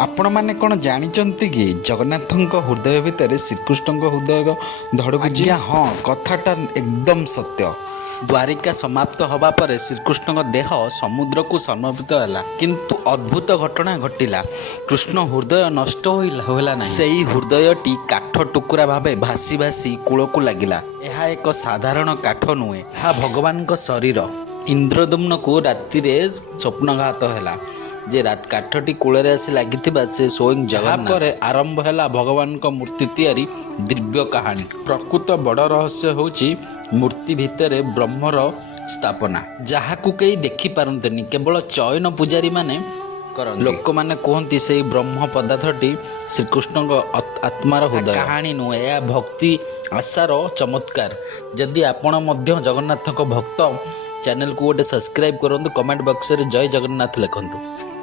आपण मैंने कौन जानी कि जगन्नाथ हृदय भितर श्रीकृष्ण हृदय धड़क आज्ञा हाँ कथाटा एकदम सत्य। द्वारिका समाप्त हवा पर श्रीकृष्ण देह समुद्र को समर्पित है किंतु अद्भुत घटना घटिला। कृष्ण हृदय नष्ट होला ना से हृदयटी काठ टुकुरा भावे भासी भासी कूल को लगिला। यह एक साधारण काठ नुहे, यह भगवान शरीर। इंद्रदम्न को राति स्वप्नघात है जे काठटी कूल आसी लगी से स्वयं जगन्नाथ पर आरंभ है भगवान मूर्ति तैयारी दिव्य कहानी। प्रकृत बड़ रहस्य होची मूर्ति भितर ब्रह्मर स्थापना जहाँ को कई देखी पारंतनी केवल चयन पूजारी माने करନ୍ତି। लोक माने कहती से ब्रह्म पदार्थटी श्रीकृष्ण आत्मार हृदय कहानी नुहे, यह भक्ति आशार चमत्कार। जदि आपण मध्य जगन्नाथ भक्त चैनल को गोटे सब्सक्राइब करूँ, कमेंट बॉक्स में जय जगन्नाथ लिखंतु।